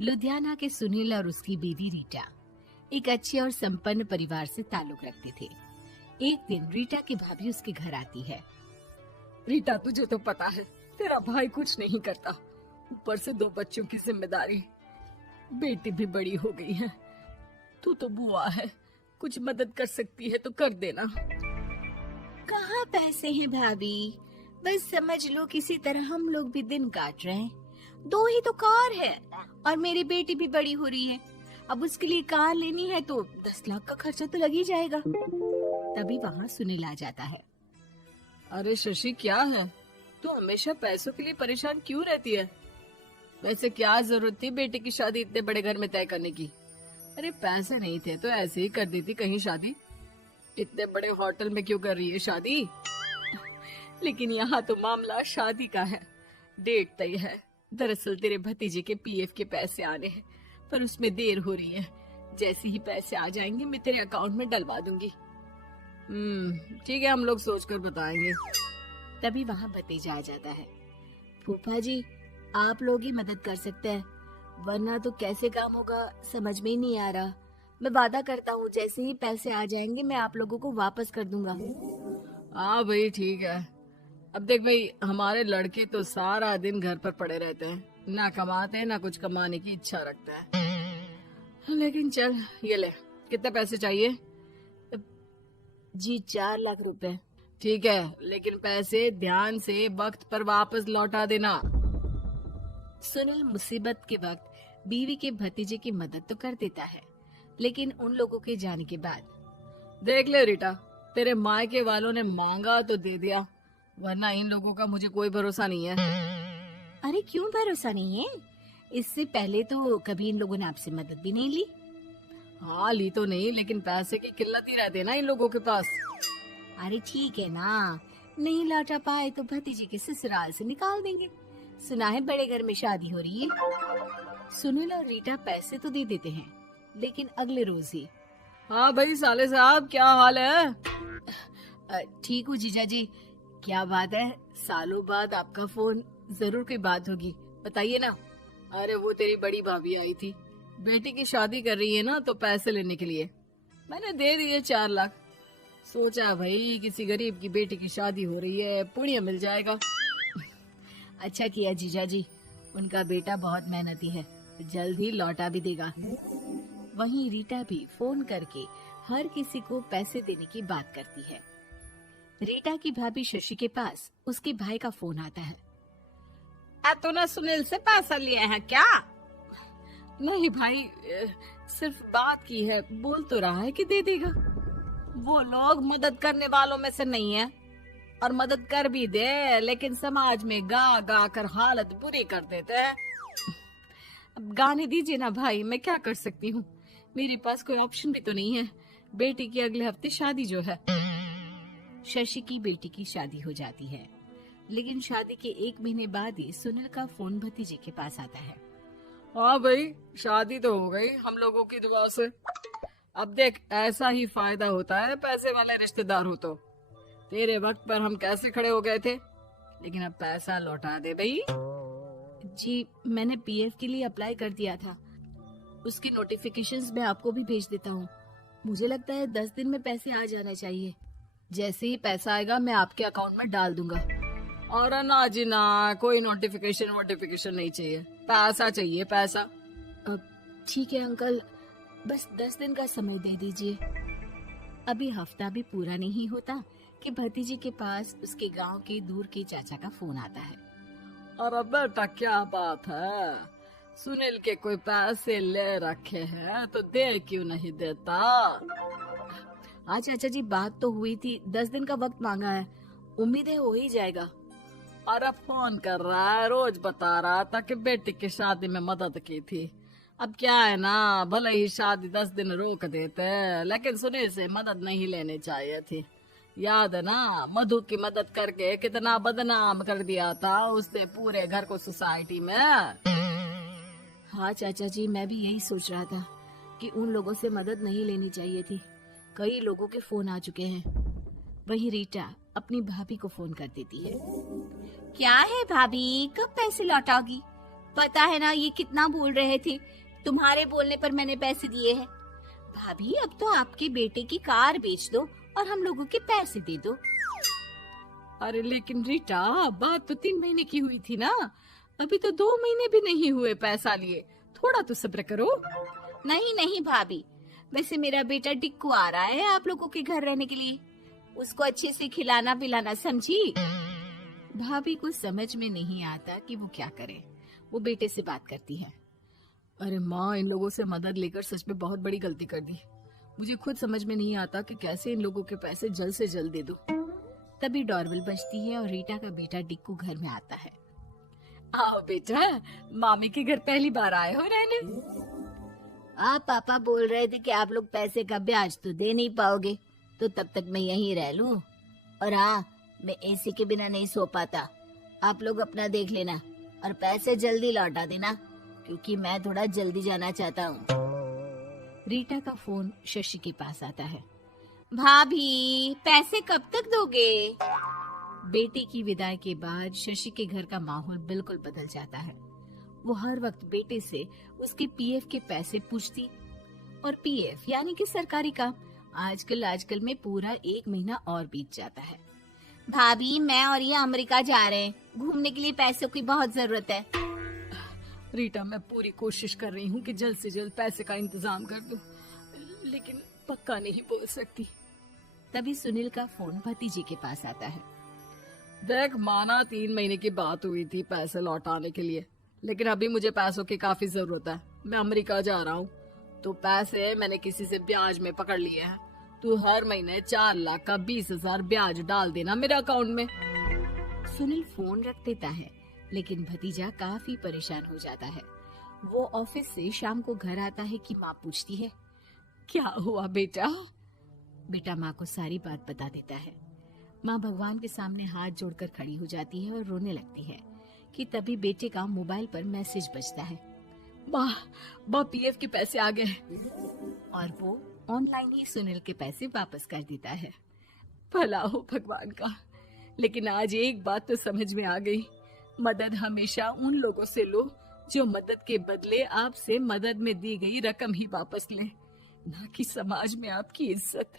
लुधियाना के सुनील और उसकी बीवी रीटा एक अच्छे और संपन्न परिवार से ताल्लुक रखते थे। एक दिन रीटा की भाभी उसके घर आती है। रीटा, तुझे तो पता है तेरा भाई कुछ नहीं करता, ऊपर से 2 बच्चों की जिम्मेदारी, बेटी भी बड़ी हो गई है। तू तो बुआ है, कुछ मदद कर सकती है तो कर देना। कहाँ पैसे हैं भाभी, बस समझ लो किसी तरह हम लोग भी दिन काट रहे हैं। 2 ही तो कार है और मेरी बेटी भी बड़ी हो रही है। अब उसके लिए कार लेनी है तो 10 लाख का खर्चा तो लग ही जाएगा। तभी वहाँ सुनील आ जाता है। अरे शशि, क्या है, तू हमेशा पैसों के लिए परेशान क्यों रहती है? वैसे क्या जरूरत थी बेटी की शादी इतने बड़े घर में तय करने की? अरे पैसे नहीं थे तो ऐसे ही कर देती कहीं शादी। इतने बड़े होटल में क्यों कर रही है शादी? लेकिन यहाँ तो मामला शादी का है, डेट तय है। दरअसल तेरे भतीजे के पीएफ के पैसे आने हैं, पर उसमें देर हो रही है। जैसे ही पैसे आ जाएंगे मैं तेरे अकाउंट में डलवा दूंगी। ठीक है, हम लोग सोचकर बताएंगे। तभी वहाँ भतीजा आ जाता है। फूफा जी, आप लोग ही मदद कर सकते हैं, वरना तो कैसे काम होगा समझ में ही नहीं आ रहा। मैं वादा करता हूँ जैसे ही पैसे आ जाएंगे मैं आप लोगों को वापस कर दूंगा। हाँ भाई, ठीक है। अब देख भाई, हमारे लड़के तो सारा दिन घर पर पड़े रहते हैं, ना कमाते हैं ना कुछ कमाने की इच्छा रखते हैं। लेकिन चल ये ले, कितने पैसे चाहिए? जी 4 लाख रुपए। ठीक है, लेकिन पैसे ध्यान से वक्त पर वापस लौटा देना। सुनील मुसीबत के वक्त बीवी के भतीजे की मदद तो कर देता है, लेकिन उन लोगों के जाने के बाद देख ले रीटा, तेरे मायके वालों ने मांगा तो दे दिया, वरना इन लोगों का मुझे कोई भरोसा नहीं है। अरे क्यों भरोसा नहीं है? इससे पहले तो कभी इन लोगों ने आपसे मदद भी नहीं ली। हाँ, ली तो नहीं, लेकिन पैसे की किल्लत ही रहती है ना इन लोगों के पास। अरे ठीक है ना, नहीं लौटा पाए तो भतीजे के ससुराल से निकाल देंगे। सुना है बड़े घर में शादी हो रही है। सुनील और रीटा पैसे तो दे देते हैं, लेकिन अगले रोज ही। हाँ भाई साले साहब, क्या हाल है? ठीक हूँ जीजा जी। क्या बात है, सालों बाद आपका फोन, जरूर कोई बात होगी, बताइए ना। अरे वो तेरी बड़ी भाभी आई थी, बेटी की शादी कर रही है ना, तो पैसे लेने के लिए मैंने दे दिए 4 लाख। सोचा भाई किसी गरीब की बेटी की शादी हो रही है, पुण्य मिल जाएगा। अच्छा किया जीजा जी, उनका बेटा बहुत मेहनती है, जल्द ही लौटा भी देगा। वहीं रीटा भी फोन करके हर किसी को पैसे देने की बात करती है। रीटा की भाभी शशि के पास उसके भाई का फोन आता है। तूने सुनील से पैसा लिया है क्या? नहीं भाई, सिर्फ बात की है, बोल तो रहा है कि दे देगा। वो लोग मदद करने वालों में से नहीं है, और मदद कर भी दे लेकिन समाज में गा गा कर हालत बुरी कर देते हैं। अब गाने दीजिए ना भाई, मैं क्या कर सकती हूँ, मेरे पास कोई ऑप्शन भी तो नहीं है। बेटी की अगले हफ्ते शादी जो है। शशि की बेटी की शादी हो जाती है, लेकिन शादी के 1 महीने बाद ही सुनील का फोन भतीजे के पास आता है। हाँ भाई, शादी तो हो गई हम लोगों की दुआ से। अब देख, ऐसा ही फायदा होता है पैसे वाले रिश्तेदार हो तो। तेरे वक्त पर हम कैसे खड़े हो गए थे, लेकिन अब पैसा लौटा दे भाई। जी मैंने पीएफ के लिए अप्लाई कर दिया था, उसकी नोटिफिकेशंस मैं आपको भी भेज देता हूँ। मुझे लगता है 10 दिन में पैसे आ जाना चाहिए। जैसे ही पैसा आएगा मैं आपके अकाउंट में डाल दूंगा। और ना जी ना, कोई नोटिफिकेशन नहीं चाहिए, पैसा चाहिए, पैसा। ठीक है अंकल, बस 10 दिन का समय दे दीजिए। अभी हफ्ता भी पूरा नहीं होता कि भतीजे के पास उसके गांव के दूर के चाचा का फोन आता है। अरे बेटा, क्या बात है, सुनील के कोई पैसे ले रखे हैं तो दे क्यों नहीं देता? हाँ चाचा जी, बात तो हुई थी, 10 दिन का वक्त मांगा है, उम्मीद है हो ही जाएगा। अरे फोन कर रहा है, रोज बता रहा था कि बेटी की शादी में मदद की थी। अब क्या है ना, भले ही शादी 10 दिन रोक देते, लेकिन सुनील से मदद नहीं लेनी चाहिए थी। याद है ना, मधु की मदद करके कितना बदनाम कर दिया था उसने पूरे घर को सोसाइटी में। हाँ चाचा जी, मैं भी यही सोच रहा था कि उन लोगों से मदद नहीं लेनी चाहिए थी। कई लोगों के फोन आ चुके हैं। वहीं रीटा अपनी भाभी को फोन कर देती है। क्या है भाभी, कब पैसे लौटाओगी? पता है ना ये कितना बोल रहे थे, तुम्हारे बोलने पर मैंने पैसे दिए हैं। भाभी अब तो आपके बेटे की कार बेच दो और हम लोगों के पैसे दे दो। अरे लेकिन रीटा, बात तो 3 महीने की हुई थी ना, अभी तो 2 महीने भी नहीं हुए पैसा लिए, थोड़ा तो सब्र करो। नहीं नहीं भाभी, वैसे मेरा बेटा टिक्कू आ रहा है आप लोगों के घर रहने के लिए, उसको अच्छे से खिलाना पिलाना, समझी? भाभी को समझ में नहीं आता कि वो क्या करे। वो बेटे से बात करती है। अरे माँ, इन लोगों से मदद लेकर सच में बहुत बड़ी गलती कर दी। मुझे खुद समझ में नहीं आता कि कैसे इन लोगों के पैसे जल्द से जल्द दे दूं। तभी डोरबेल बजती है और रीटा का बेटा टिक्कू घर में आता है। आओ बेटा, मामी के घर पहली बार आए हो रहने? आप पापा बोल रहे थे कि आप लोग पैसे का ब्याज तो दे नहीं पाओगे, तो तब तक मैं यहीं रह लूं। और हाँ, मैं एसी के बिना नहीं सो पाता। आप लोग अपना देख लेना और पैसे जल्दी लौटा देना, क्योंकि मैं थोड़ा जल्दी जाना चाहता हूँ। रीटा का फोन शशि के पास आता है। भाभी, पैसे कब तक दोगे? बेटे की विदाई के बाद शशि के घर का माहौल बिल्कुल बदल जाता है। वो हर वक्त बेटे से उसके पीएफ के पैसे पूछती, और पीएफ यानी कि सरकारी काम आजकल में पूरा 1 महीना और बीत जाता है। भाभी, मैं और ये अमेरिका जा रहे हैं, घूमने के लिए पैसों की बहुत जरूरत है। रीटा, मैं पूरी कोशिश कर रही हूँ कि जल्द से जल्द पैसे का इंतजाम कर दूं, लेकिन पक्का नहीं बोल सकती। तभी सुनील का फोन भतीजे के पास आता है। देख माना 3 महीने की बात हुई थी पैसे लौटाने के लिए, लेकिन अभी मुझे पैसों की काफी जरूरत है। मैं अमेरिका जा रहा हूँ, तो पैसे मैंने किसी से ब्याज में पकड़ लिए हैं। तू हर महीने 4 लाख का 20,000 ब्याज डाल देना मेरे अकाउंट में। सुनील फोन रख देता है, लेकिन भतीजा काफी परेशान हो जाता है। वो ऑफिस से शाम को घर आता है कि माँ पूछती है, क्या हुआ बेटा? बेटा माँ को सारी बात बता देता है। माँ भगवान के सामने हाथ जोड़कर खड़ी हो जाती है और रोने लगती है कि तभी बेटे का मोबाइल पर मैसेज बजता है। माँ, पीएफ के पैसे आ गए। और वो ऑनलाइन ही सुनील के पैसे वापस कर देता है। भला हो भगवान का। लेकिन आज एक बात तो समझ में आ गई, मदद हमेशा उन लोगों से लो जो मदद के बदले आपसे मदद में दी गई रकम ही वापस लें, ना कि समाज में आपकी इज्जत।